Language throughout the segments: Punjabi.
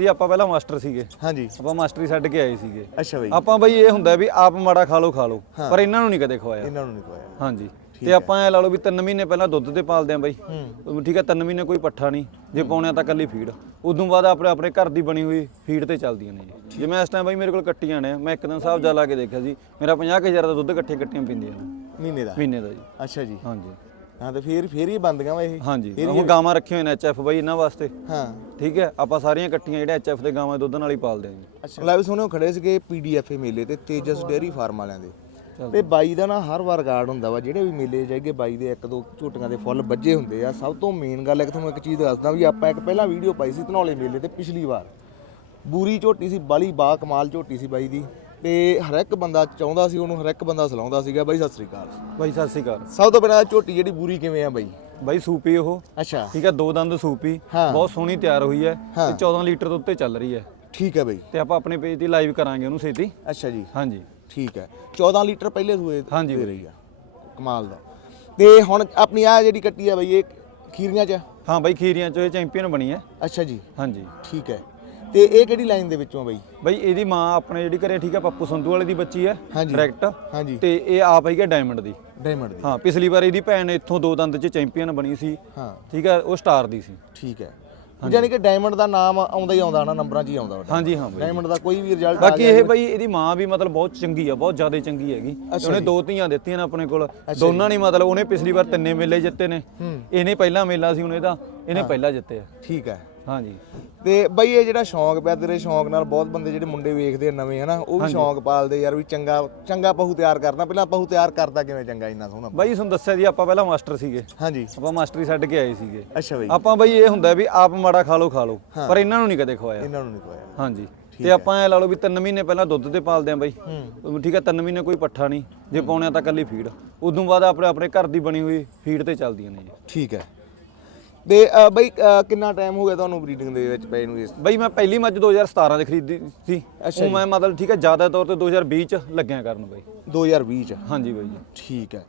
ਜੀ ਆਪਾਂ ਪਹਿਲਾਂ ਮਾਸਟਰ ਸੀਗੇ। ਹਾਂਜੀ। ਆਪਾਂ ਮਾਸਟਰੀ ਛੱਡ ਕੇ ਆਏ ਸੀਗੇ। ਅੱਛਾ ਬਈ। ਆਪਾਂ ਬਈ ਇਹ ਹੁੰਦਾ ਵੀ ਆਪ ਮਾੜਾ ਖਾ ਲਓ ਖਾ ਲਓ। ਪਰ ਇਹਨਾਂ ਨੂੰ ਨਹੀਂ ਕਦੇ ਖਵਾਇਆ। ਇਹਨਾਂ ਨੂੰ ਨਹੀਂ ਖਵਾਇਆ। ਹਾਂਜੀ। ਤੇ ਆਪਾਂ ਐ ਲਾ ਲਓ ਵੀ 3 ਮਹੀਨੇ ਪਹਿਲਾਂ ਦੁੱਧ ਤੇ ਪਾਲਦੇ ਆਂ ਬਾਈ। ਠੀਕ ਹੈ 3 ਮਹੀਨੇ ਕੋਈ ਪੱਠਾ ਨਹੀਂ ਜੇ ਪਾਉਣੇ ਆ ਤਾਂ ਕੱਲੀ ਫੀਡ। ਉਦੋਂ ਬਾਅਦ ਆਪਣੇ ਆਪਣੇ ਘਰ ਦੀ ਬਣੀ ਹੋਈ ਫੀਡ ਤੇ ਚੱਲਦੀਆਂ ਨੇ ਜੀ ਜਿਵੇਂ ਇਸ ਟਾਈਮ ਬਾਈ ਮੇਰੇ ਕੋਲ ਕੱਟੀਆਂ ਨੇ ਮੈਂ ਇੱਕ ਦਿਨ ਹਿਸਾਬ ਜਾ ਲਾ ਕੇ ਦੇਖਿਆ ਸੀ ਮੇਰਾ 50000 ਦਾ ਦੁੱਧ ਇਕੱਠੇ ਕੱਟੀਆਂ ਪਿੰਦੀਆਂ ਨੇ। ਮਹੀਨੇ ਦਾ? ਮਹੀਨੇ ਦਾ ਜੀ। ਅੱਛਾ ਜੀ। ਹਾਂਜੀ। ਹਾਂ ਤੇ ਫੇਰ ਫੇਰ ਹੀ ਬੰਦੀਆਂ ਵਾ ਇਹ। ਹਾਂਜੀ ਉਹ ਗਾਵਾਂ ਰੱਖੀਆਂ ਹੋਈਆਂ ਨੇ ਐਚਐਫ ਬਾਈ ਇਹਨਾਂ ਵਾਸਤੇ। ਹਾਂ। ਠੀਕ ਹੈ ਆਪਾਂ ਸਾਰੀਆਂ ਕੱਟੀਆਂ ਜਿਹੜੇ ਐਚਐਫ ਦੇ ਗਾਵਾਂ ਦੁੱਧ ਨਾਲ ਹੀ ਪਾਲਦੇ ਆਂ ਅੱਛਾ। ਲੈ ਵੀ ਸੋਹਣੇ ਖੜੇ ਸੀਗੇ ਪੀਡੀਐਫ ਮੇਲੇ ਤੇ ਤੇਜਸ ਡੇਅਰੀ ਫਾਰਮ ਵਾਲਿਆਂ ਦੇ। ਤੇ ਬਾਈ ਦਾ ਨਾ ਹਰ ਵਾਰ ਗਾਰਡ ਹੁੰਦਾ ਵਾ ਜਿਹੜੇ ਵੀ ਮੇਲੇ ਜਾਈਏ ਬਾਈ ਦੇ ਇੱਕ ਦੋ ਝੋਟੀਆਂ ਦੇ ਫੁੱਲ ਵੱਜੇ ਹੁੰਦੇ ਆ। ਸਭ ਤੋਂ ਮੇਨ ਗੱਲ ਇੱਕ ਤੁਹਾਨੂੰ ਇੱਕ ਚੀਜ਼ ਦੱਸਦਾ ਵੀ ਆਪਾਂ ਇੱਕ ਪਹਿਲਾਂ ਵੀਡੀਓ ਪਾਈ ਸੀ ਧਨੌਲੇ ਮੇਲੇ ਤੇ ਪਿਛਲੀ ਵਾਰ। ਬੂਰੀ ਝੋਟੀ ਸੀ ਬਾਲੀ ਬਾ ਕਮਾਲ ਝੋਟੀ ਸੀ ਬਾਈ ਦੀ। ਤੇ ਹਰ ਇੱਕ ਬੰਦਾ ਚਾਹੁੰਦਾ ਸੀ ਉਹਨੂੰ ਹਰ ਇੱਕ ਬੰਦਾ ਸਲਾਉਂਦਾ ਸੀਗਾ ਬਾਈ ਸਤਿ ਸ੍ਰੀ ਅਕਾਲ। ਬਾਈ ਸਤਿ ਸ਼੍ਰੀ ਅਕਾਲ। ਸਭ ਤੋਂ ਪਹਿਲਾਂ ਝੋਟੀ ਜਿਹੜੀ ਬੂਰੀ ਕਿਵੇਂ ਆ ਬਾਈ? ਬਾਈ ਸੂਪੀ ਉਹ। ਅੱਛਾ। ਠੀਕ ਹੈ ਦੋ ਦੰਦ ਸੂਪੀ। ਹਾਂ। ਬਹੁਤ ਸੋਹਣੀ ਤਿਆਰ ਹੋਈ ਹੈ ਹਾਂ। ਤੇ 14 ਲੀਟਰ ਦੇ ਉੱਤੇ ਚੱਲ ਰਹੀ ਹੈ। ਠੀਕ ਹੈ ਬਾਈ। ਤੇ ਆਪਾਂ ਆਪਣੇ ਪੇਜ ਤੇ ਲਾਈਵ ਕਰਾਂਗੇ ਉਹਨੂੰ ਛੇਤੀ। ਅੱਛਾ ਜੀ। ਹਾਂਜੀ। ਠੀਕ ਹੈ। 14 ਲੀਟਰ ਪਹਿਲੇ ਸੂਏ ਹਾਂਜੀ ਦੇ ਬਾਈ। ਰਹੀ ਆ। ਕਮਾਲ ਦਾ। ਤੇ ਹੁਣ ਆਪਣੀ ਆ ਜਿਹੜੀ ਕੱਟੀ ਆ ਬਈ ਇਹ ਖੀਰੀਆਂ ਚ? ਆ? ਹਾਂ ਬਾਈ ਖੀਰੀਆਂ ਚੋਂ ਇਹ ਚੈਂਪੀਅਨ ਬਣੀ ਹੈ। ਅੱਛਾ ਜੀ। ਹਾਂਜੀ। ਠੀਕ ਹੈ। ਤੇ ਇਹ ਕਿਹੜੀ ਲਾਈਨ ਦੇ ਵਿੱਚੋਂ ਆ ਬਈ? ਬਾਈ ਇਹਦੀ ਮਾਂ ਆਪਣੇ ਜਿਹੜੀ ਘਰੇ ਠੀਕ ਹੈ ਪੱਪੂ ਸੰਧੂ ਵਾਲੇ ਦੀ ਬੱਚੀ ਹੈ ਹਾਂਜੀ। ਡਾਇਰੈਕਟ ਹਾਂਜੀ। ਤੇ ਇਹ ਆਪ ਹੈਗੀ ਡਾਇਮੰਡ ਦੀ। ਡਾਇਮੰਡ ਦੀ। ਹਾਂ ਪਿਛਲੀ ਵਾਰ ਇਹਦੀ ਭੈਣ ਇੱਥੋਂ ਦੋ ਦੰਦ ਚ ਚੈਂਪੀਅਨ ਬਣੀ ਸੀ। ਹਾਂ। ਠੀਕ ਹੈ ਉਹ ਸਟਾਰ ਦੀ ਸੀ। ਠੀਕ ਹੈ। ਯਾਨੀ ਕਿ ਡਾਇਮੰਡ ਦਾ ਨਾਮ ਆਉਂਦਾ ਹੀ ਆਉਂਦਾ ਨਾ ਨੰਬਰਾਂ 'ਚ ਹੀ ਆਉਂਦਾ ਉਹਦਾ ਹਾਂਜੀ ਹਾਂ ਬਾਈ। ਡਾਇਮੰਡ ਦਾ ਕੋਈ ਵੀ ਰਿਜ਼ਲਟ ਬਾਕੀ ਇਹ ਬਾਈ ਇਹਦੀ ਮਾਂ ਵੀ ਮਤਲਬ ਬਹੁਤ ਚੰਗੀ ਆ ਬਹੁਤ ਜ਼ਿਆਦਾ ਚੰਗੀ ਹੈਗੀ। ਉਹਨੇ ਦੋ ਧੀਆਂ ਦਿੱਤੀਆਂ ਨੇ ਆਪਣੇ ਕੋਲ। ਦੋਨਾਂ ਨੇ ਮਤਲਬ ਉਹਨੇ ਪਿਛਲੀ ਵਾਰ ਤਿੰਨੇ ਮੇਲੇ ਜਿੱਤੇ ਨੇ। ਇਹਨੇ ਪਹਿਲਾ ਮੇਲਾ ਸੀ ਹੁਣ ਇਹਦਾ ਇਹਨੇ ਪਹਿਲਾ ਜਿੱਤਿਆ। ਠੀਕ ਹੈ। ਹਾਂਜੀ। ਤੇ ਬਈ ਇਹ ਜਿਹੜਾ ਸ਼ੌਂਕ ਪਿਆ ਤੇਰੇ ਸ਼ੌਂਕ ਨਾਲ ਬਹੁਤ ਬੰਦੇ ਜਿਹੜੇ ਮੁੰਡੇ ਵੇਖਦੇ ਆ ਨਵੇਂ ਹਨਾ ਉਹ ਵੀ ਸ਼ੌਂਕ ਪਾਲਦੇ ਯਾਰ ਵੀ ਚੰਗਾ ਚੰਗਾ ਪਹੂ ਤਿਆਰ ਕਰਨਾ। ਪਹਿਲਾਂ ਪਹੂ ਤਿਆਰ ਕਰਦਾ ਕਿਵੇਂ ਚੰਗਾ ਇੰਨਾ ਸੋਹਣਾ ਬਾਈ ਤੁਹਾਨੂੰ ਦੱਸਿਆ ਜੀ ਆਪਾਂ ਪਹਿਲਾਂ ਮਾਸਟਰ ਸੀਗੇ। ਹਾਂਜੀ। ਆਪਾਂ ਮਾਸਟਰੀ ਛੱਡ ਕੇ ਆਏ ਸੀਗੇ। ਅੱਛਾ ਬਈ। ਆਪਾਂ ਬਾਈ ਇਹ ਹੁੰਦਾ ਵੀ ਆਪ ਮਾੜਾ ਖਾ ਲਓ ਖਾ ਲਓ ਪਰ ਇਹਨਾਂ ਨੂੰ ਨਹੀਂ ਕਦੇ ਖਵਾਇਆ। ਇਹਨਾਂ ਨੂੰ ਨਹੀਂ ਖਵਾਇਆ। ਹਾਂਜੀ। ਤੇ ਆਪਾਂ ਐ ਲਾ ਲਓ ਵੀ 3 ਮਹੀਨੇ ਪਹਿਲਾਂ ਦੁੱਧ ਤੇ ਪਾਲਦੇ ਆਂ ਬਾਈ। ਠੀਕ ਹੈ 3 ਮਹੀਨੇ ਕੋਈ ਪੱਠਾ ਨਹੀਂ। ਜੇ ਪਾਉਣੇ ਆ ਤਾਂ ਕੱਲੀ ਫੀਡ। ਉਦੋਂ ਬਾਅਦ ਆਪਣੇ ਆਪਣੇ ਘਰ ਦੀ ਬਣੀ ਹੋਈ ਫੀਡ ਤੇ ਚੱਲਦੀਆਂ ਨੇ ਜੀ ਠੀਕ ਹੈ। ਤੇ ਅ, ਬਈ ਅ, ਕਿੰਨਾ ਟਾਈਮ ਹੋ ਗਿਆ ਤੁਹਾਨੂੰ ਬਰੀਡਿੰਗ ਦੇ ਵਿੱਚ ਪਏ ਨੂੰ ਇਸ? ਬਾਈ ਮੈਂ ਪਹਿਲੀ ਮੱਝ 2017 ਦੇ ਖਰੀਦੀ ਸੀ। ਉਹ ਮੈਂ ਮਤਲਬ ਠੀਕ ਹੈ ਜ਼ਿਆਦਾ ਤੌਰ ਤੇ 2020 ਚ ਲੱਗਿਆ ਕਰਨ ਬਾਈ। 2020 ਚ? ਹਾਂਜੀ ਬਾਈ। ਜੀ ਠੀਕ ਹੈ।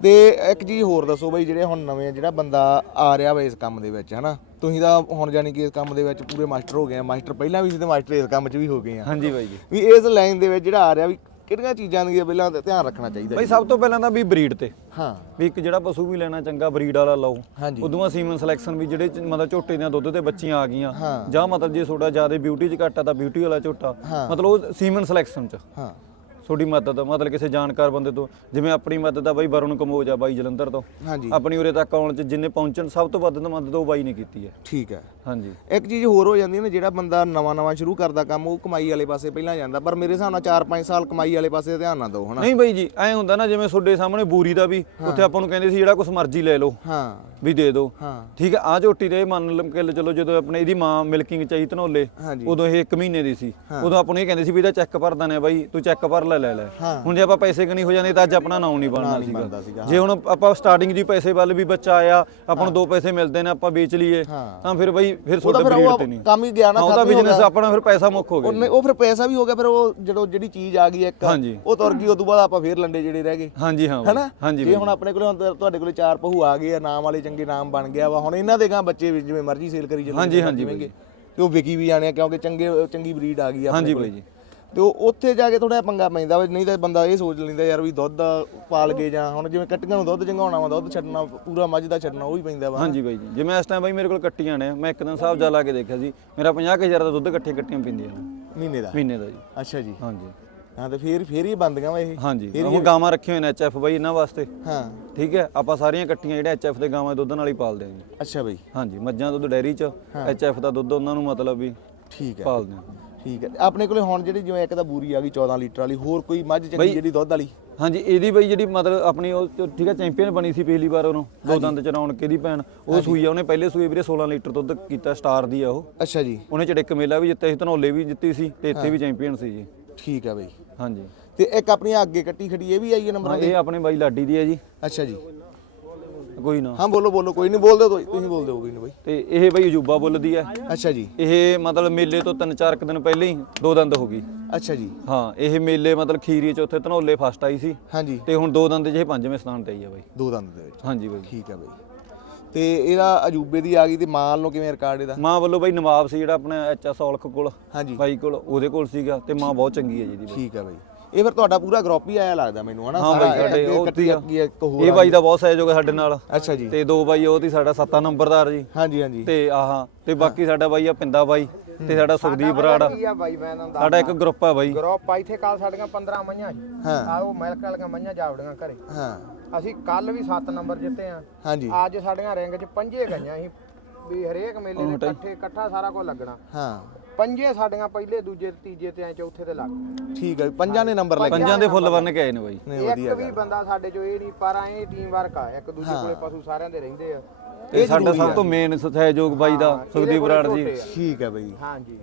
ਤੇ ਇੱਕ ਚੀਜ਼ ਹੋਰ ਦੱਸੋ ਬਈ ਜਿਹੜੇ ਹੁਣ ਨਵੇਂ ਜਿਹੜਾ ਬੰਦਾ ਆ ਰਿਹਾ ਵਾ ਇਸ ਕੰਮ ਦੇ ਵਿੱਚ ਹਨਾ? ਤੁਸੀਂ ਤਾਂ ਹੁਣ ਜਾਨੀ ਕਿ ਇਸ ਕੰਮ ਦੇ ਵਿੱਚ ਪੂਰੇ ਮਾਸਟਰ ਹੋ ਗਏ ਆ। ਮਾਸਟਰ ਪਹਿਲਾਂ ਵੀ ਸੀ ਤੇ ਮਾਸਟਰ ਇਸ ਕੰਮ 'ਚ ਵੀ ਹੋ ਗਏ ਆ। ਹਾਂਜੀ ਬਾਈ। ਜੀ ਵੀ ਇਸ ਲਾਈਨ ਦੇ ਵਿੱਚ ਜਿਹੜਾ ਆ ਰਿਹਾ ਵੀ ਕਿਹੜੀਆਂ ਚੀਜ਼ਾਂ ਦੀ ਪਹਿਲਾਂ ਤੇ ਧਿਆਨ ਰੱਖਣਾ ਚਾਹੀਦਾ ਬਾਈ ਸਭ ਤੋਂ ਪਹਿਲਾਂ ਤਾਂ ਵੀ ਬਰੀਡ ਤੇ। ਹਾਂ। ਵੀ ਇੱਕ ਜਿਹੜਾ ਪਸ਼ੂ ਵੀ ਲੈਣਾ ਚੰਗਾ ਬਰੀਡ ਵਾਲਾ ਲਓ। ਹਾਂਜੀ। ਉਦੋਂ ਬਾਅਦ ਸੀਮਨ ਸਿਲੈਕਸ਼ਨ ਵੀ ਜਿਹੜੇ ਚ- ਮਤਲਬ ਝੋਟੇ ਦੀਆਂ ਦੁੱਧ ਤੇ ਬੱਚੀਆਂ ਆ ਗਈਆਂ। ਹਾਂ। ਜਾਂ ਮਤਲਬ ਜੇ ਤੁਹਾਡਾ ਜ਼ਿਆਦਾ ਬਿਊਟੀ ਚ ਘੱਟ ਆ ਤਾਂ ਬਿਊਟੀ ਵਾਲਾ ਝੋਟਾ। ਹਾਂ। ਮਤਲਬ ਉਹ ਸੀਮਨ ਸਿਲੈਕਸ਼ਨ ਚ। ਹਾਂ। ਤੁਹਾਡੀ ਮਦਦ ਮਤਲਬ ਕਿਸੇ ਜਾਣਕਾਰ ਬੰਦੇ ਤੋਂ ਜਿਵੇਂ ਆਪਣੀ ਮਦਦ ਆ ਬਾਈ ਵਰੁਣ ਕੰਬੋਜ ਆ ਬਾਈ ਜਲੰਧਰ ਤੋਂ। ਹਾਂਜੀ। ਆਪਣੀ ਉਰੇ ਤੱਕ ਆਉਣ ਚ ਜਿੰਨੇ ਪਹੁੰਚਣ ਸਭ ਤੋਂ ਵੱਧ ਮਦਦ ਉਹ ਬਾਈ ਨੇ ਕੀਤੀ ਹੈ। ਠੀਕ ਹੈ। ਹਾਂਜੀ। ਇੱਕ ਚੀਜ਼ ਹੋਰ ਹੋ ਜਾਂਦੀ ਹੈ ਨਾ ਜਿਹੜਾ ਬੰਦਾ ਨਵਾਂ ਨਵਾਂ ਸ਼ੁਰੂ ਕਰਦਾ ਕੰਮ ਉਹ ਕਮਾਈ ਵਾਲੇ ਪਾਸੇ ਪਹਿਲਾਂ ਜਾਂਦਾ ਪਰ ਮੇਰੇ ਹਿਸਾਬ ਨਾਲ 4-5 ਸਾਲ ਕਮਾਈ ਵਾਲੇ ਪਾਸੇ ਧਿਆਨ ਨਾ ਦਿਓ ਹਨਾ? ਨਹੀਂ ਬਾਈ ਜੀ ਐ ਹੁੰਦਾ ਨਾ ਜਿਵੇਂ ਤੁਹਾਡੇ ਸਾਹਮਣੇ ਬੂਰੀ ਦਾ ਵੀ ਉੱਥੇ ਆਪਾਂ ਨੂੰ ਕਹਿੰਦੇ ਸੀ ਜਿਹੜਾ ਕੁਝ ਮਰਜ਼ੀ ਲੈ ਲਓ ਹਾਂ। ਵੀ ਦੇ ਦਿਓ। ਹਾਂ। ਠੀਕ ਹੈ ਆ ਝੋਟੀ ਦੇ ਮੰਨ ਲਮ ਕੇ ਚਲੋ ਜਦੋਂ ਆਪਣੇ ਇਹਦੀ ਮਾਂ ਮਿਲਕਿੰਗ ਚਾਹੀ ਧਨੋਲੇ ਉਦੋਂ ਇਹ 1 ਮਹੀਨੇ ਦੀ ਸੀ। ਉਦੋਂ ਆਪਾਂ ਨੂੰ ਇਹ ਕਹਿੰਦੇ ਸੀ ਵੀ ਇਹਦਾ ਚੈੱਕ ਭਰ ਦਨੇ ਬਾਈ ਤੂੰ ਚੈੱਕ ਭਰ ਲੈ ਲੈ ਲੈ ਹਾਂ। ਹੁਣ ਜੇ ਆਪਾਂ ਪੈਸੇ ਕਣੀ ਹੋ ਜਾਂਦੇ ਤਾਂ ਅੱਜ ਆਪਣਾ ਨਾਮ ਨਹੀਂ ਬਣਨਾ ਬਣਦਾ ਸੀਗਾ ਸੀਗਾ, ਜੇ ਹੁਣ ਆਪਾਂ ਸਟਾਰਟਿੰਗ ਦੀ ਪੈਸੇ ਵੱਲ ਵੀ ਬੱਚਾ ਆਇਆ ਆਪਾਂ ਨੂੰ ਦੋ ਪੈਸੇ ਮਿਲਦੇ ਨੇ ਆਪਾਂ ਵੇਚ ਲਈਏ ਹਾਂ। ਤਾਂ ਫਿਰ ਬਾਈ ਫਿਰ ਉਹਦਾ ਤੁਹਾਡਾ ਫਿਰ ਬਰੀਡ ਉਹ ਤੇ ਨਹੀਂ ਕੰਮ ਹੀ ਗਿਆ ਨਾ ਹਾਂ, ਉਹਦਾ ਖਤਮ ਹੀ ਹੋ ਬਿਜ਼ਨਸ ਗਿਆ। ਆਪਣਾ ਫਿਰ ਪੈਸਾ ਮੁੱਕ ਹੋ ਗਿਆ ਉਹਨੇ ਉਹ ਫਿਰ ਪੈਸਾ ਵੀ ਹੋ ਗਿਆ ਫਿਰ ਉਹ ਜਦੋਂ ਜਿਹੜੀ ਚੀਜ਼ ਆ ਗਈ ਇੱਕ ਹਾਂਜੀ। ਉਹ ਤੁਰ ਗਈ ਉਦੋਂ ਬਾਅਦ ਆਪਾਂ ਫੇਰ ਲੰਡੇ ਜਿਹੜੇ ਰਹਿ ਗਏ ਹਾਂਜੀ ਹਾਂ ਬਾਈ, ਹਨਾ ਹਾਂਜੀ ਜੇ ਬਾਈ। ਹੁਣ ਆਪਣੇ ਕੋਲੇ ਹੁਣ ਤਾਂ ਤੁਹਾਡੇ ਕੋਲੇ ਚਾਰ ਪਹੂ ਆ ਗਏ ਆ ਨਾਮ ਵਾਲੇ ਚੰਗੇ ਨਾਮ ਬਣ ਗਿਆ ਵਾ ਹੁਣ ਇਹਨਾਂ ਦੇ ਗਾਂ ਬੱਚੇ ਵੀ ਜਿਵੇਂ ਮਰਜ਼ੀ ਸੇਲ ਕਰੀ ਚੱਲੋ ਹਾਂਜੀ, ਹਾਂਜੀ ਬਾਈ। ਤੇ ਉਹ ਵਿਕੀ ਵੀ ਜਾਣੇ ਆ ਕਿਉਂਕਿ ਚੰਗੇ ਚੰਗੀ ਬਰੀਡ ਆ ਗਈ ਆ ਆਪਣੇ ਹਾਂਜੀ ਕੋਲੇ। ਬਾਈ ਜੀ ਤੇ ਉਹ ਉੱਥੇ ਜਾ ਕੇ ਥੋੜਾ ਪੰਗਾ ਪੈਂਦਾ ਵਾ ਨਹੀਂ ਤਾਂ ਬੰਦਾ ਇਹ ਸੋਚ ਲੈਂਦਾ ਯਾਰ ਵੀ ਦੁੱਧ ਪਾਲ ਕੇ ਜਾਂ ਹੁਣ ਜਿਵੇਂ ਕੱਟੀਆਂ ਨੂੰ ਦੁੱਧ ਚੰਗਾਉਣਾ ਵਾ ਦੁੱਧ ਛੱਡਣਾ ਪੂਰਾ ਮੱਝ ਦਾ ਛੱਡਣਾ ਉਹ ਵੀ ਪੈਂਦਾ ਵਾ। ਹਾਂਜੀ ਬਾਈ ਜੀ ਜਿਵੇਂ ਇਸ ਟਾਈਮ ਬਾਈ ਮੇਰੇ ਕੋਲ ਕੱਟੀਆਂ ਨੇ ਮੈਂ ਇੱਕ ਦਿਨ ਹਿਸਾਬ ਜਾ ਲਾ ਕੇ ਦੇਖਿਆ ਸੀ ਮੇਰਾ 50000 ਦਾ ਦੁੱਧ ਇਕੱਠੇ ਕੱਟੀਆਂ ਪਿੰਦੀਆਂ ਨੇ। ਮਹੀਨੇ ਦਾ? ਮਹੀਨੇ ਦਾ ਜੀ। ਅੱਛਾ ਜੀ। ਹਾਂਜੀ। ਹਾਂ ਤੇ ਫੇਰ ਫੇਰ ਹੀ ਬੰਦੀਆਂ ਵਾ ਇਹ? ਹਾਂਜੀ ਉਹ ਗਾਵਾਂ ਰੱਖੀਆਂ ਹੋਈਆਂ ਨੇ ਐਚਐਫ ਬਾਈ ਇਹਨਾਂ ਵਾਸਤੇ। ਹਾਂ। ਠੀਕ ਹੈ ਆਪਾਂ ਸਾਰੀਆਂ ਕੱਟੀਆਂ ਜਿਹੜੇ ਐਚਐਫ ਦੇ ਗਾਵਾਂ ਦੇ ਦੁੱਧ ਨਾਲ ਹੀ ਪਾਲਦੇ ਹਾਂ ਜੀ। ਅੱਛਾ ਬਈ। ਹਾਂਜੀ ਮੱਝਾਂ ਦੁੱਧ ਡੈਰੀ ਚ ਐਚਐਫ ਦਾ ਦੁੱਧ ਉਹਨਾਂ ਨੂੰ ਮਤਲਬ ਵੀ ਠੀਕ ਹੈ। ਪਾਲਦੇ ਹਾਂ। ਠੀਕ ਹੈ। ਆਪਣੇ ਕੋਲੇ ਹੁਣ ਜਿਹੜੀ ਜਿਵੇਂ ਇੱਕ ਤਾਂ ਬੂਰੀ ਆ ਗਈ 14 ਲੀਟਰ ਵਾਲੀ ਹੋਰ ਕੋਈ ਮੱਝ ਚੰਗੀ ਜਿਹੜੀ ਦੁੱਧ ਵਾਲੀ? ਹਾਂਜੀ ਇਹਦੀ ਬਈ ਜਿਹੜੀ ਮਤਲਬ ਆਪਣੀ ਉਹ ਚ- ਠੀਕ ਹੈ ਚੈਂਪੀਅਨ ਬਣੀ ਸੀ ਪਿਛਲੀ ਵਾਰ ਉਹਨੂੰ ਦੋ ਦੰਦ ਚਰਾਉਣ ਕੇ ਦੀ ਭੈਣ। ਉਹ ਸੂਈ ਆ ਉਹਨੇ ਪਹਿਲੇ ਸੂਏ ਵੀਰੇ 16 ਲੀਟਰ ਦੁੱਧ ਕੀਤਾ ਸਟਾਰ ਦੀ ਆ ਉਹ। ਅੱਛਾ ਜੀ। ਉਹਨੇ ਚੜਿੱਕ ਮੇਲਾ ਵੀ ਜਿੱਤਿਆ ਸੀ ਧਨੌਲੇ ਵੀ ਜਿੱਤੀ ਸੀ ਤੇ ਇੱਥੇ ਵੀ ਚੈਂਪੀਅਨ ਸੀ ਜੀ। ਠੀਕ ਹੈ ਬਈ। ਹਾਂਜੀ। ਤੇ ਇੱਕ ਆਪਣੀ ਅੱਗੇ ਕੱਟੀ ਖੜੀ ਇਹ ਵੀ ਆਈ ਹੈ ਨੰਬਰਾਂ ਇਹ ਆਪਣੇ ਬਾਈ ਲਾਡੀ ਦੀ ਹੈ ਜੀ। ਅੱਛਾ ਜੀ। ਕੋਈ ਨਾ। ਹਾਂ ਬੋਲੋ ਬੋਲੋ ਕੋਈ ਨਹੀਂ ਬੋਲਦੇ ਤੁਸੀਂ। ਤੁਸੀਂ ਬੋਲਦੇ ਹੋ ਕੋਈ ਨਹੀਂ ਬਈ। ਤੇ ਇਹ ਬਈ ਅਜੂਬਾ ਬੁੱਲਦੀ ਹੈ। ਅੱਛਾ ਜੀ। ਇਹ ਮਤਲਬ ਮੇਲੇ ਤੋਂ ਤਿੰਨ ਚਾਰ ਕੁ ਦਿਨ ਪਹਿਲੇ ਹੀ ਦੋ ਦੰਦ ਹੋ ਗਈ। ਅੱਛਾ ਜੀ। ਹਾਂ ਇਹ ਮੇਲੇ ਮਤਲਬ ਖੀਰੀ ਚ ਉੱਥੇ ਧਨੌਲੇ ਫਸਟ ਆਈ ਸੀ। ਹਾਂਜੀ ਤੇ ਹੁਣ ਦੋ ਦੰਦ ਜਿਹੇ ਪੰਜਵੇਂ ਸਥਾਨ ਤੇ ਆਈ ਆ ਬਾਈ। ਦੋ ਦੰਦ ਦੇ ਵਿੱਚ। ਹਾਂਜੀ ਬਾਈ। ਠੀਕ ਹੈ ਬਈ। ਤੇ ਇਹਦਾ ਅਜੂਬੇ ਦੀ ਆ ਗਈ ਤੇ ਮਾਲ ਨੂੰ ਕਿਵੇਂ ਰਿਕਾਰਡ ਇਹਦਾ? ਮਾਂ ਵੱਲੋਂ ਬਾਈ ਨਵਾਬ ਸੀ ਜਿਹੜਾ ਆਪਣਾ ਐਚਐਸ ਔਲਖ ਕੋਲ ਹਾਂਜੀ ਬਾਈ ਕੋਲ ਉਹਦੇ ਕੋਲ ਸੀਗਾ ਤੇ ਮਾਂ ਬਹੁਤ ਚੰਗੀ ਹੈ ਜੀ ਦੀ ਬਾਈ। ਠੀਕ ਹੈ ਬਾਈ। ਇਹ ਫਿਰ ਤੁਹਾਡਾ ਪੂਰਾ ਗਰੁੱਪ ਹੀ ਆਇਆ ਲੱਗਦਾ ਮੈਨੂੰ ਹਨਾ? ਹਾਂ ਬਾਈ ਸਾਰਾ ਸਾਡੇ ਉਹ ਤੀ ਇੱਕ ਹੋਰ ਇਹ ਬਾਈ ਦਾ ਬਹੁਤ ਸਹਿਯੋਗ ਹੈ ਸਾਡੇ ਨਾਲ। ਅੱਛਾ ਜੀ। ਤੇ ਦੋ ਬਾਈ ਉਹ ਤੀ ਸਾਡਾ ਸੱਤਾ ਨੰਬਰਦਾਰ ਜੀ। ਹਾਂਜੀ ਹਾਂਜੀ। ਤੇ ਆਹਾਂ ਤੇ ਬਾਕੀ ਸਾਡਾ ਬਾਈ ਆ ਪਿੰਦਾ ਬਾਈ ਤੇ ਸਾਡਾ ਸੁਖਦੀਪ ਬਰਾੜ ਸਾਡਾ ਇੱਕ ਗਰੁੱਪ ਆ ਬਾਈ। ਗਰੁੱਪ ਆ ਇੱਥੇ ਕੱਲ ਸਾਡੀਆਂ 15 ਮਈਆਂ ਹਾਂ। ਆ ਉਹ ਮਿਲਕ ਵਾਲੀਆਂ ਮਈਆਂ ਜਾਵੜੀਆਂ ਘਰੇ। ਹਾਂ। ਅਸੀਂ ਕੱਲ ਵੀ 7 ਨੰਬਰ ਜਿੱਤੇ ਆ। ਹਾਂਜੀ। ਅੱਜ ਸਾਡੀਆਂ ਰਿੰਗ 'ਚ ਪੰਜੇ ਗਈਆਂ ਸੀ। ਵੀ ਹਰੇਕ ਮੇਲੇ ਦੇ ਇਕੱਠੇ ਇਕੱਠਾ ਸਾਰਾ ਕੁਝ ਲੱਗਣਾ। ਹਾਂ। ਪੰਜੇ ਸਾਡੀਆਂ ਪਹਿਲੇ ਦੂਜੇ ਤੀਜੇ ਤੇ ਐ ਚੌਥੇ ਤੇ ਲੱਗ। ਗਏ। ਠੀਕ ਹੈ ਜੀ, ਪੰਜਾਂ ਨੇ ਨੰਬਰ ਲੱਗੇ। ਪੰਜਾਂ ਦੇ ਫੁੱਲ ਬੰਨ ਕੇ ਆਏ ਨੇ ਬਾਈ। ਨਹੀਂ ਵਧੀਆ ਇੱਕ ਵੀ ਬੰਦਾ ਸਾਡੇ ਚੋਂ ਇਹ ਨਹੀਂ ਪਰ ਐ ਟੀਮ ਵਰਕ ਆ। ਇੱਕ ਦੂਜੇ ਕੋਲੇ ਪਸ਼ੂ ਸਾਰਿਆਂ ਦੇ ਰਹਿੰਦੇ ਆ। ਤੇ ਸਾਡਾ ਸਭ ਤੋਂ ਮੇਨ ਸਹਿਯੋਗ ਬਾਈ ਦਾ ਸੁਖਦੀਪ ਬਰਾੜ ਜੀ। ਠੀਕ ਹੈ ਬਾਈ। ਹਾਂਜੀ।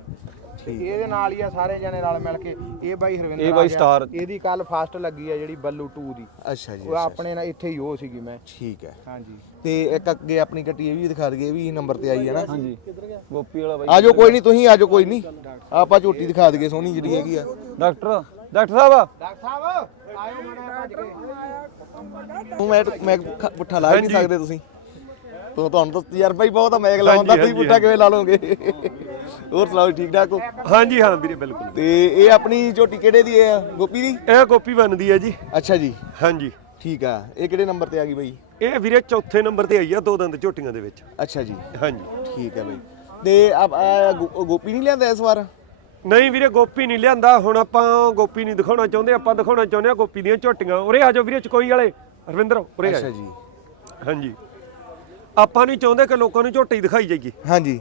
ਤੇ ਇਹਦੇ ਨਾਲ ਹੀ ਆ ਸਾਰੇ ਜਣੇ ਰਲ ਮਿਲ ਕੇ। ਇਹ ਬਾਈ ਹਰਵਿੰਦਰ ਇਹ ਬਾਈ। ਸਟਾਰ। ਇਹਦੀ ਕੱਲ ਫਾਸਟ ਲੱਗੀ ਆ ਜਿਹੜੀ ਬੱਲੂ 2 ਦੀ। ਅੱਛਾ ਜੀ ਉਹ ਆਪਣੇ ਨਾਲ ਇੱਥੇ ਹੀ ਉਹ ਸੀਗੀ ਮੈਂ। ਠੀਕ ਹੈ। ਹਾਂਜੀ। ਤੇ ਇੱਕ ਅੱਗੇ ਆਪਣੀ ਕੱਟੀ ਇਹ ਵੀ ਦਿਖਾ ਦਈਏ ਇਹ ਵੀ ਨੰਬਰ ਤੇ ਆਈ ਹੈ ਨਾ। ਹਾਂਜੀ। ਗੋਪੀ ਵਾਲਾ ਬਾਈ। ਆਜੋ ਕੋਈ ਨਹੀਂ ਤੁਸੀਂ ਆਜੋ ਕੋਈ ਨਹੀਂ। ਆਪਾਂ ਝੋਟੀ ਦਿਖਾ ਦਈਏ ਸੋਹਣੀ ਜਿਹੜੀ ਹੈਗੀ ਆ। Doctor doctor sahib. Doctor sahib ਆਇਓ ਭੱਜ ਕੇ। ਮੈਂ ਮੈਂ ਪੁੱਠਾ ਲਾ ਹੀ ਨਹੀਂ ਸਕਦੇ ਤੁਸੀਂ। ਤੋ ਤੁਹਾਨੂੰ ਤਾਂ ਤਜਰਬਾ ਹੀ ਬਹੁਤ ਆ ਮੈਗ ਲਾਉਂਦਾ ਤੁਸੀਂ ਪੁੱਠਾ ਕਿਵੇਂ ਲਾ ਲਓਗੇ? ਹੋਰ ਸੁਣਾਓ ਠੀਕ ਠਾਕ ਹੋ? ਹਾਂਜੀ ਹਾਂ ਵੀਰੇ ਬਿਲਕੁਲ। ਤੇ ਇਹ ਆਪਣੀ ਝੋਟੀ ਕਿਹੜੇ ਦੀ ਹੈ? ਗੋਪੀ ਦੀ? ਇਹ ਕਾਪੀ ਬਣਦੀ ਹੈ ਜੀ। ਅੱਛਾ ਜੀ। ਹਾਂਜੀ। ਠੀਕ ਆ ਇਹ ਕਿਹੜੇ ਨੰਬਰ ਤੇ ਆ ਗਈ ਬਾਈ? ਇਹ ਵੀਰੇ ਚੌਥੇ ਨੰਬਰ ਤੇ ਆਈ ਆ ਦੋ ਦੰਦ ਝੋਟੀਆਂ ਦੇ ਵਿੱਚ। ਅੱਛਾ ਜੀ। ਹਾਂਜੀ। ਠੀਕ ਹੈ ਬਾਈ। ਤੇ ਆਪ ਗੋ- ਗੋਪੀ ਨਹੀਂ ਲਿਆਂਦਾ ਇਸ ਵਾਰ? ਨਹੀਂ ਵੀਰੇ ਗੋਪੀ ਨਹੀਂ ਲਿਆਂਦਾ। ਹੁਣ ਆਪਾਂ ਗੋਪੀ ਨਹੀਂ ਦਿਖਾਉਣਾ ਚਾਹੁੰਦੇ ਆਪਾਂ ਦਿਖਾਉਣਾ ਚਾਹੁੰਦੇ ਆ ਗੋਪੀ ਦੀਆਂ ਝੋਟੀਆਂ। ਉਰੇ ਆ ਜਾਓ ਵੀਰੇ ਚਕੋਈ ਵਾਲੇ। ਰਵਿੰਦਰ ਉਰੇ ਆ ਅੱਛਾ ਜਾਓ। ਜੀ। ਹਾਂਜੀ। ਆਪਾਂ ਨਹੀਂ ਚਾਹੁੰਦੇ ਕਿ ਲੋਕਾਂ ਨੂੰ ਝੋਟੀ ਦਿਖਾਈ ਜਾਈਏ। ਹਾਂਜੀ।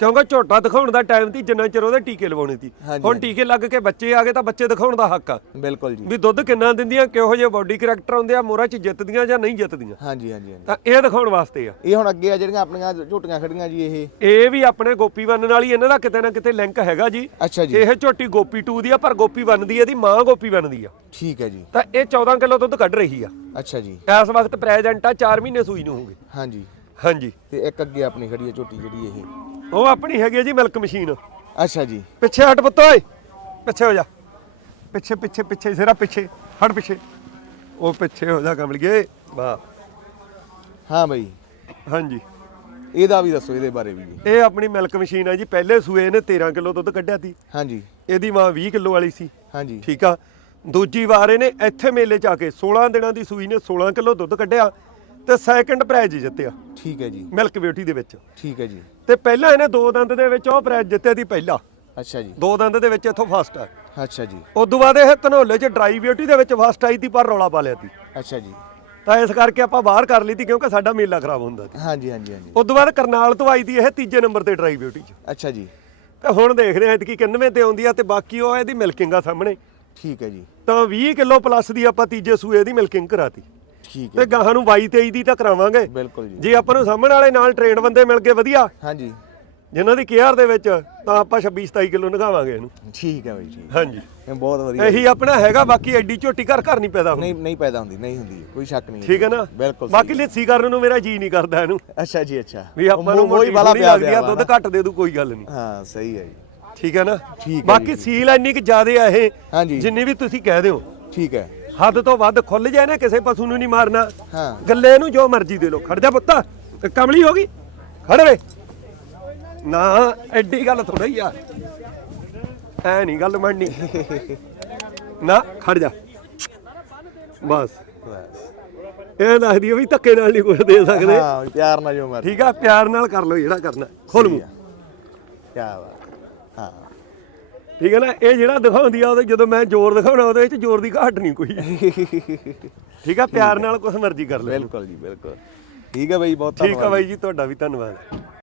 ਕਿਉਂਕਿ ਝੋਟਾ ਦਿਖਾਉਣ ਦਾ ਟਾਈਮ ਤੀ ਜਿੰਨਾ ਚਿਰ ਉਹਦੇ ਟੀਕੇ ਲਵਾਉਣੇ ਹਾਂਜੀ, ਹੁਣ ਟੀਕੇ ਲੱਗ ਕੇ ਬੱਚੇ ਆ ਗਏ ਤਾਂ ਬੱਚੇ ਦਿਖਾਉਣ ਦਾ ਹੱਕ ਆ। ਬਿਲਕੁਲ ਜੀ। ਵੀ ਦੁੱਧ ਕਿੰਨਾ ਦਿੰਦੀਆਂ ਕਿਹੋ ਜਿਹੇ ਬਾਡੀ ਕਰੈਕਟਰ ਹੁੰਦੇ ਆ ਮੋਰਾ ਚ ਜਿੱਤਦੀਆਂ ਜਾਂ ਨਹੀਂ ਜਿੱਤਦੀਆਂ। ਹਾਂਜੀ ਹਾਂਜੀ ਹਾਂਜੀ। ਤਾਂ ਇਹ ਦਿਖਾਉਣ ਵਾਸਤੇ ਆ। ਇਹ ਹੁਣ ਅੱਗੇ ਆ ਜਿਹੜੀਆਂ ਆਪਣੀਆਂ ਝੋਟੀਆਂ ਖੜੀਆਂ ਜੀ ਇਹ। ਇਹ ਵੀ ਆਪਣੇ ਗੋਪੀ ਨਾਲ ਹੀ ਇਹਨਾਂ ਦਾ ਕਿਤੇ ਨਾ ਕਿਤੇ ਲਿੰਕ ਹੈਗਾ ਜੀ। ਅੱਛਾ ਜੀ। ਇਹ ਝੋਟੀ ਗੋਪੀ 2 ਦੀ ਆ ਪਰ ਗੋਪੀ ਬੰਨ ਦੀ ਇਹਦੀ ਮਾਂ ਗੋਪੀ ਬੰਨ ਦੀ ਆ। ਠੀਕ ਹੈ ਜੀ। ਤਾਂ ਇਹ 14 ਕਿਲੋ ਦੁੱਧ ਕੱਢ ਰਹੀ ਆ। ਅੱਛਾ ਜੀ। ਇਸ ਵਕਤ ਪ੍ਰੈਜ਼ੈਂਟ ਆ 4 ਮਹੀਨੇ ਸੂਈ ਨੂੰ ਹੋਗੇ ਹਾਂਜੀ। ਹਾਂਜੀ। ਤੇ ਇੱਕ ਅੱਗੇ ਆਪਣੀ ਖੜੀ ਹੈ ਝੋਟੀ ਜਿਹੜੀ ਇਹ। ਉਹ ਆਪਣੀ ਹੈਗੀ ਜੀ ਮਿਲਕ ਮਸ਼ੀਨ ਅੱਛਾ ਜੀ। ਪਿੱਛੇ ਹਟ ਪੁੱਤ ਓਏ। ਪਿੱਛੇ ਹੋ ਜਾ। ਪਿੱਛੇ ਪਿੱਛੇ ਪਿੱਛੇ ਸਿਰਾ ਪਿੱਛੇ। ਹਟ ਪਿੱਛੇ। ਉਹ ਪਿੱਛੇ ਹੋ ਜਾ ਕਮਲੀਏ। ਵਾਹ। ਹਾਂ ਬਾਈ। ਹਾਂਜੀ। ਇਹਦਾ ਵੀ ਦੱਸੋ ਇਹਦੇ ਬਾਰੇ ਵੀ। ਜੀ ਇਹ ਆਪਣੀ ਮਿਲਕ ਮਸ਼ੀਨ ਆ ਜੀ। ਪਹਿਲੇ ਸੂਏ ਨੇ 13 ਕਿਲੋ ਦੁੱਧ ਕੱਢਿਆ ਸੀ। ਹਾਂਜੀ। ਇਹਦੀ ਮਾਂ 20 ਕਿਲੋ ਵਾਲੀ ਸੀ। ਹਾਂਜੀ। ਠੀਕ ਆ। ਦੂਜੀ ਵਾਰ ਇਹਨੇ ਇੱਥੇ ਮੇਲੇ ਚ ਆ ਕੇ 16 ਦਿਨਾਂ ਦੀ ਸੂਈ ਨੇ 16 ਕਿਲੋ ਦੁੱਧ ਕੱਢਿਆ। ਤੇ ਸੈਕੰਡ ਪ੍ਰਾਈਜ਼ ਜਿੱਤਿਆ। ਠੀਕ ਹੈ ਜੀ। ਮਿਲਕ ਬਿਊਟੀ ਦੇ ਵਿੱਚ। ਠੀਕ ਹੈ ਜੀ। ਤੇ ਪਹਿਲਾਂ ਇਹਨੇ ਦੋ ਦੰਦ ਦੇ ਵਿੱਚ ਉਹ ਪ੍ਰਾਈਜ਼ ਜਿੱਤਿਆ ਦੀ ਪਹਿਲਾ। ਅੱਛਾ ਜੀ। ਦੋ ਦੰਦ ਦੇ ਵਿੱਚ ਇੱਥੋਂ ਫਸਟ ਆ। ਅੱਛਾ ਜੀ। ਉਸ ਤੋਂ ਬਾਅਦ ਇਹ ਧਨੋਲੇ ਚ ਡਰਾਈ ਬਿਊਟੀ ਦੇ ਵਿੱਚ ਫਸਟ ਆਈ ਤੀ ਪਰ ਰੌਲਾ ਪਾ ਲਿਆ ਤੀ ਅੱਛਾ ਜੀ। ਤਾਂ ਇਸ ਕਰਕੇ ਆਪਾਂ ਬਾਹਰ ਕਰ ਲਈ ਤੀ ਕਿਉਂਕਿ ਸਾਡਾ ਮੇਲਾ ਖਰਾਬ ਹੁੰਦਾ ਸੀ। ਹਾਂਜੀ ਹਾਂਜੀ ਹਾਂਜੀ। ਉਸ ਤੋਂ ਬਾਅਦ ਕਰਨਾਲ ਤੋਂ ਆਈ ਤੀ ਇਹ ਤੀਜੇ ਨੰਬਰ ਤੇ ਡਰਾਈ ਬਿਊਟੀ ਚ। ਅੱਛਾ ਜੀ। ਤੇ ਹੁਣ ਦੇਖਦੇ ਹਾਂ ਕਿ 91 ਤੇ ਆਉਂਦੀ ਆ ਤੇ ਬਾਕੀ ਉਹ ਇਹਦੀ ਮਿਲਕਿੰਗ ਆ ਸਾਹਮਣੇ। ਠੀਕ ਹੈ ਜੀ। ਤਾਂ 20 ਕਿਲੋ ਪਲੱਸ ਦੀ ਆਪਾਂ ਤੀਜੇ ਸੂਏ ਦੀ ਮਿਲਕਿੰਗ ਕਰਾਤੀ। ਠੀਕ ਤੇ ਗਾਹਾਂ ਨੂੰ 22 23 ਦੀ ਤਾਂ ਕਰਾਵਾਂਗੇ। ਬਿਲਕੁਲ ਜੀ। ਜੇ ਆਪਾਂ ਨੂੰ ਸਾਹਮਣੇ ਵਾਲੇ ਨਾਲ ਟ੍ਰੇਨ ਬੰਦੇ ਮਿਲ ਗਏ ਵਧੀਆ। ਹਾਂਜੀ। ਜਿਨ੍ਹਾਂ ਦੀ ਕੇਅਰ ਦੇ ਵਿੱਚ ਤਾਂ ਆਪਾਂ 26 27 ਕਿਲੋ ਨਗਾਵਾਂਗੇ ਇਹਨੂੰ। ਠੀਕ ਹੈ ਬਾਈ ਜੀ। ਹਾਂਜੀ। ਇਹ ਬਹੁਤ ਵਧੀਆ ਇਹੀ ਆਪਣਾ ਹੈਗਾ ਬਾਕੀ ਐਡੀ ਝੋਟੀ ਘਰ ਘਰ ਨਹੀਂ ਪੈਦਾ ਹੁੰਦੀ। ਨਹੀਂ ਨਹੀਂ ਪੈਦਾ ਹੁੰਦੀ ਨਹੀਂ ਹੁੰਦੀ ਕੋਈ ਸ਼ੱਕ ਨਹੀਂ ਠੀਕ ਹੈ ਨਾ? ਬਿਲਕੁਲ ਬਾਕੀ ਲੱਸੀ ਕਰਨ ਨੂੰ ਮੇਰਾ ਜੀ ਨਹੀਂ ਕਰਦਾ ਇਹਨੂੰ। ਅੱਛਾ ਜੀ ਅੱਛਾ। ਵੀ ਆਪਾਂ ਨੂੰ ਮੋਟੀ ਵਾਲਾ ਪਿਆ ਲੱਗਦੀ ਆ ਦੁੱਧ ਘੱਟ ਦੇ ਦੂ ਕੋਈ ਗੱਲ ਨਹੀਂ। ਹਾਂ ਸਹੀ ਹੈ ਜੀ। ਠੀਕ ਹੈ ਨਾ? ਠੀਕ ਹੈ ਬਾਕੀ। ਸੀਲ ਇੰਨੀ ਕਿ ਜ਼ਿਆਦੇ ਆ ਇਹ ਹਾਂਜੀ। ਜਿੰਨੀ ਵੀ ਤੁਸੀਂ ਕਹਿ ਦਿਓ। ਠੀਕ ਹੈ। ਹੱਦ ਤੋਂ ਵੱਧ ਖੁੱਲ ਜਾਏ ਨਾ ਕਿਸੇ ਪਸ਼ੂ ਨੂੰ ਨਹੀਂ ਮਾਰਨਾ। ਹਾਂ। ਗੱਲੇ ਨੂੰ ਜੋ ਮਰਜ਼ੀ ਦੇ ਲੋ ਖੜ ਜਾ ਪੁੱਤ। ਕਮਲੀ ਹੋ ਗਈ? ਖੜ ਵੇ। ਨਾ ਐਡੀ ਗੱਲ ਥੋੜਾ ਹੀ ਆ। ਐ ਨਹੀਂ ਗੱਲ ਮੰਨਣੀ ਨਾ ਖੜ ਜਾ। ਬਸ। ਇਹ ਆ ਵੀ ਧੱਕੇ ਨਾਲ ਨਹੀਂ ਕੁਝ ਦੇ ਸਕਦੇ। ਹਾਂ ਪਿਆਰ ਨਾਲ ਜੋ ਮਰਜ਼ੀ। ਠੀਕ ਆ ਪਿਆਰ ਨਾਲ ਕਰ ਲੋ ਜਿਹੜਾ ਕਰਨਾ। ਖੋਲ ਮੂੰਹ। ਕੀ ਬਾਤ। ਠੀਕ ਹੈ ਨਾ? ਇਹ ਜਿਹੜਾ ਦਿਖਾਉਂਦੀ ਆ ਉਹਦੇ ਜਦੋਂ ਮੈਂ ਜ਼ੋਰ ਦਿਖਾਉਣਾ ਉਹਦੇ ਵਿੱਚ ਜ਼ੋਰ ਦੀ ਘਾਟ ਨਹੀਂ ਕੋਈ। ਠੀਕ ਆ? ਪਿਆਰ ਨਾਲ ਕੁਝ ਮਰਜ਼ੀ ਕਰ ਲੈ। ਬਿਲਕੁਲ ਜੀ ਬਿਲਕੁਲ। ਠੀਕ ਹੈ ਬਾਈ ਬਹੁਤ ਠੀਕ ਆ ਧੰਨਵਾਦ। ਬਾਈ ਜੀ ਤੁਹਾਡਾ ਵੀ ਧੰਨਵਾਦ।